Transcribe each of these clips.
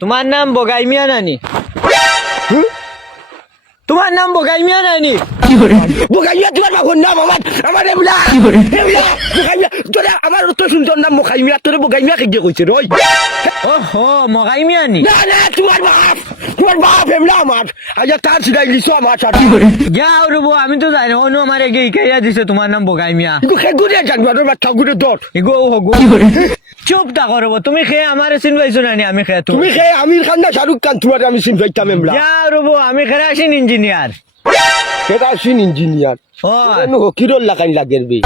তোমার নাম বগাই মিয়া নানি? তোমার নাম বগাই মিয়া নানি? বোকাইয়া তোমার বাবুর নাম আমার এবলা এবলা বোকাইয়া তোরা আমার তো সুন্দর নাম বোকাইয়া তোরে বোকাইয়া কে কইছে রই ওহো মগাই মিয়া নি? না না তোমার বাপ এবলা আমার আজ তার সিধাই লিসো আমার সাথে যাও রবো, আমি তো জানি অনু আমার এগে ইকাইয়া দিছে তোমার নাম বগাই মিয়া। ইগো খে গুরে জানবার বাচ্চা গুরে দর ইগো হগো চুপ থাকো রবো, তুমি খেয়ে আমার চিনবাইছো নানি? আমি খেয়ে তুমি খে আমির খান না শাহরুখ খান তোমার আমি সিন পাইতাম এবলা যাও রবো, আমি খেয়ে আসিন ইঞ্জিনিয়ার। সেটা সিন ইঞ্জিনিয়ার নো কিরল লাগাই লাগের বে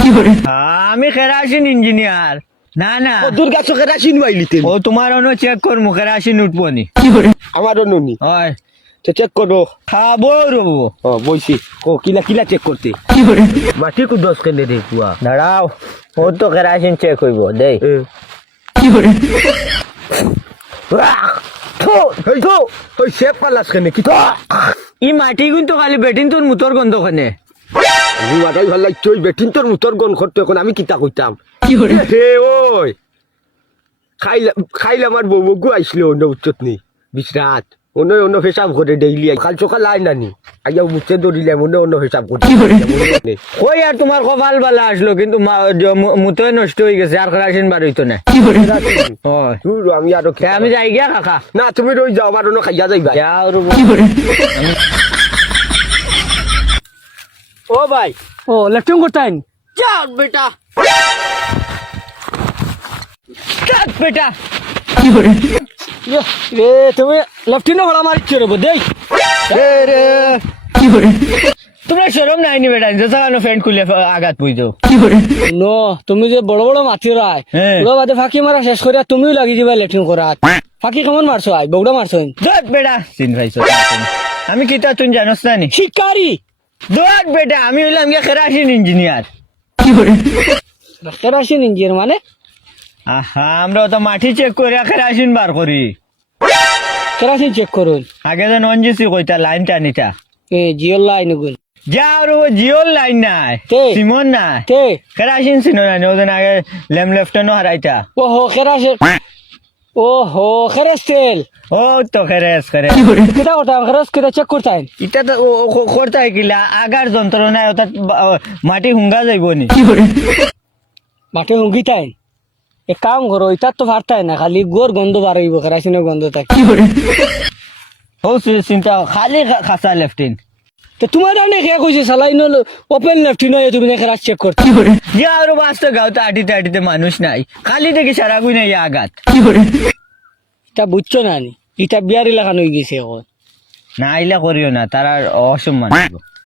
আমি খেয়ে আসিন ইঞ্জিনিয়ার। না না কদুর গাছ খেরা সিন মাইলিতে ও তোমার অনু চেক করমু খেয়ে আসিন উঠবো নি। আমার ননি হয় তো চেক করবো খাবো রবো। ও বইছি ও কিলা কিলা চেক করতে মাটি কু দশ কেনে দে কুয়া দাঁড়াও, ও তো খেয়ে আসিন চেক হইব দেই। ওই শেপ পালাস কেনে কি ই মাটি কিন্তু খালি বেটিন তোর মুতর গন্ধ খানে। মাটাই ভাল লাগছে ওই বেটিন তোর মুতর গন করতে এখন আমি কিতা কইতাম হে ওই খাইলে আমার বউ বগু আইছিল অন্য উচ্চত নেই বিশ্রাত অন্য হিসাব করে ডেইলি কাল সকাল আয় নানি আইয়া মুছে ধরিলাম অন্য হিসাব করে ওই আর তোমার কপাল বালা আসলো, কিন্তু মুতই নষ্ট হয়ে গেছে, আর খেরাসিন বার হইতো না। হয়। আমি আরো আমি যাই গিয়া কাকা। না তুমি রই যাও আমার অন্য খাইয়া যাইবা যাও রবো। ও ভাই, ও লেফটিং করতেন যাও বেটা, কাট বেটা। রে তুমি লেফটিং ভাড়া মারছো রে দেই রে তোমরা শরম নাই নি বেটা, যে সারানো ফ্রেন্ড খুলে আঘাত বুঝছো। নো তুমি যে বড় বড় মাতি রায় হ্যাঁ। ওরা বাদে ফাঁকি মারা শেষ করে তুমিও লাগি যাবা লেফটিং করা ফাঁকি কেমন মারছো আই বগুড়া মারছো দোট বেটা চিন ভাইছো আমি কিতা তুই জানোস না নি? শিকারি দোট বেটা, আমি হইলাম গিয়া খেরাসিন ইঞ্জিনিয়ার। কেরাসিন ইঞ্জিনিয়ার মানে আহা, আমরা তো মাটি চেক করে খেরাসিন বার করি। কেরাসিন চেক করুন আগে যেন অঞ্জিসি কইতা লাইন টানিটা। জিওর লাইন গুল যাও রে, জিওর লাইন নাই, তে? সিমন নাই, তে খেরাসিন সিনো নাই, ওজন আগে লেফটেনো হারাইতা। ও হো কেরাসিন ও হো কেরাস তেল ও তো খেরেস খেরে কিটা করতাম কেরাস কিটা চেক করতেন ইটা তো করতে কিলা আগার যন্ত্রণায় অর্থাৎ মাটি হুঙ্গা যাইব নি। মাঠে হুঙ্গিতাইন এক কাম করো ইটার তো পারতাই না খালি গোর গন্ধ বার হইব কেরাসিনের গন্ধ থাকে ও চিন্তা খালি খাসা লেফটিন। তো তোমার অনেক হে কইছে সালাইন ওপেন লেফটিন হয়ে তুমি কেরাস চেক করতে যাও রে, বাঁচতে গাঁওতে আটিতে মানুষ নাই, খালি দেখি সারা গুই নাই আঘাত। এটা বুঝছো না নি এটা বিয়ার এলাকা হয়ে গেছে এখন না আইলা করিও না, তারা অসম্মান হইব।